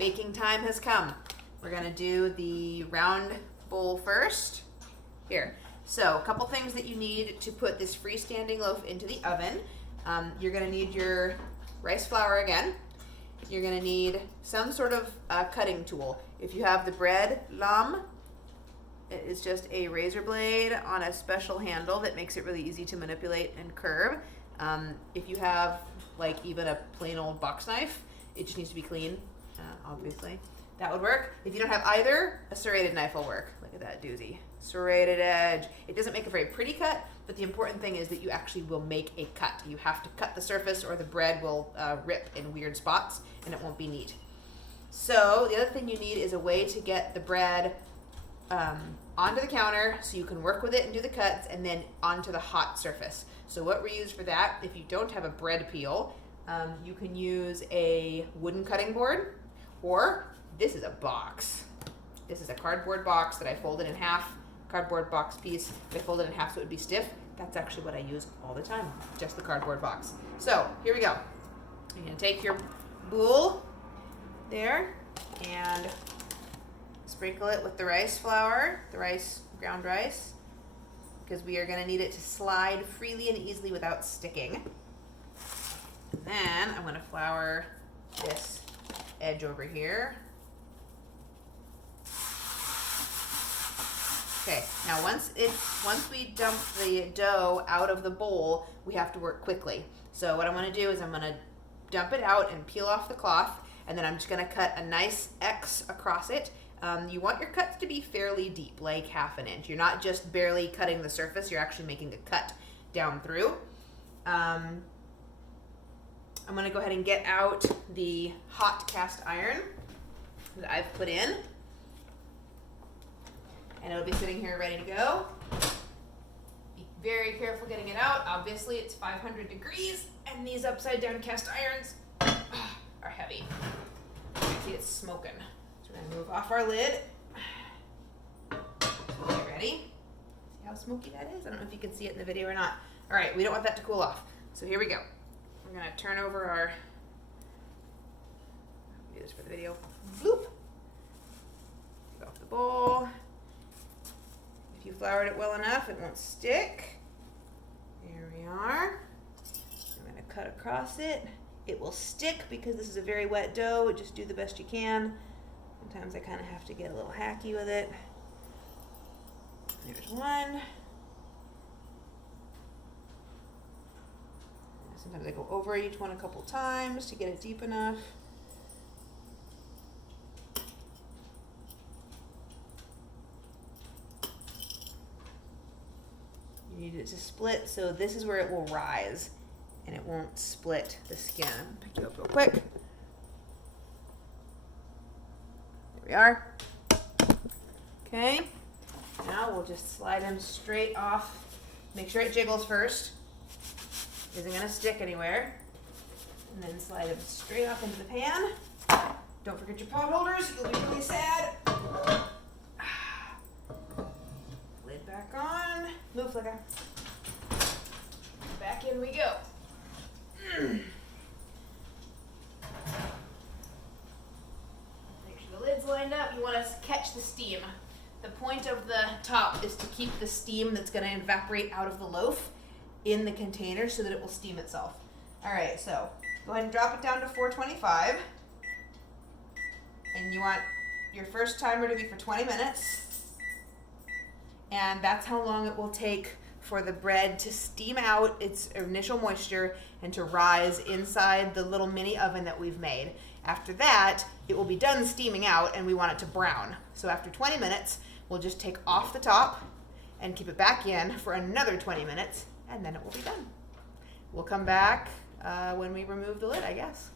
baking time has come. We're gonna do the round bowl first. Here. So a couple things that you need to put this freestanding loaf into the oven. You're gonna need your rice flour again. You're gonna need some sort of cutting tool. If you have the bread lame, it is just a razor blade on a special handle that makes it really easy to manipulate and curve. If you have like even a plain old box knife, it just needs to be clean, obviously. That would work. If you don't have either, a serrated knife will work. Look at that doozy. Serrated edge. It doesn't make a very pretty cut, but the important thing is that you actually will make a cut. You have to cut the surface or the bread will rip in weird spots and it won't be neat. So the other thing you need is a way to get the bread onto the counter so you can work with it and do the cuts, and then onto the hot surface. So what we use for that, if you don't have a bread peel, you can use a wooden cutting board, or this is a box. This is a cardboard box that I folded in half, cardboard box piece that I folded in half so it would be stiff. That's actually what I use all the time, just the cardboard box. So here we go. You're gonna take your boule there and sprinkle it with the rice flour, the rice, ground rice, because we are going to need it to slide freely and easily without sticking. And then I'm going to flour this edge over here. Okay, now once we dump the dough out of the bowl, we have to work quickly. So what I'm going to do is I'm going to dump it out and peel off the cloth, and then I'm just going to cut a nice X across it. You want your cuts to be fairly deep, like 1/2 inch. You're not just barely cutting the surface, you're actually making a cut down through. I'm going to go ahead and get out the hot cast iron that I've put in. And it'll be sitting here ready to go. Be very careful getting it out. Obviously it's 500 degrees and these upside down cast irons are heavy. You can see it's smoking. So we're gonna move off our lid. Okay, ready? See how smoky that is? I don't know if you can see it in the video or not. All right, we don't want that to cool off. So here we go. We're gonna turn over our, do this for the video. Bloop. Take off the bowl. If you floured it well enough, it won't stick. There we are. I'm gonna cut across it. It will stick because this is a very wet dough. Just do the best you can. Sometimes I kind of have to get a little hacky with it. There's one. Sometimes I go over each one a couple times to get it deep enough. You need it to split, so this is where it will rise and it won't split the skin. Pick you up real quick. There we are. Okay, now we'll just slide them straight off. Make sure it jiggles first. Isn't gonna stick anywhere. And then slide them straight off into the pan. Don't forget your pot holders, you'll be really sad. Lid back on. Move, Flicka. Back in we go. Make sure the lid's lined up. You want to catch the steam. The point of the top is to keep the steam that's going to evaporate out of the loaf in the container so that it will steam itself. All right, so go ahead and drop it down to 425. And you want your first timer to be for 20 minutes. And that's how long it will take for the bread to steam out its initial moisture and to rise inside the little mini oven that we've made. After that, it will be done steaming out and we want it to brown. So after 20 minutes, we'll just take off the top and keep it back in for another 20 minutes, and then it will be done. We'll come back when we remove the lid, I guess.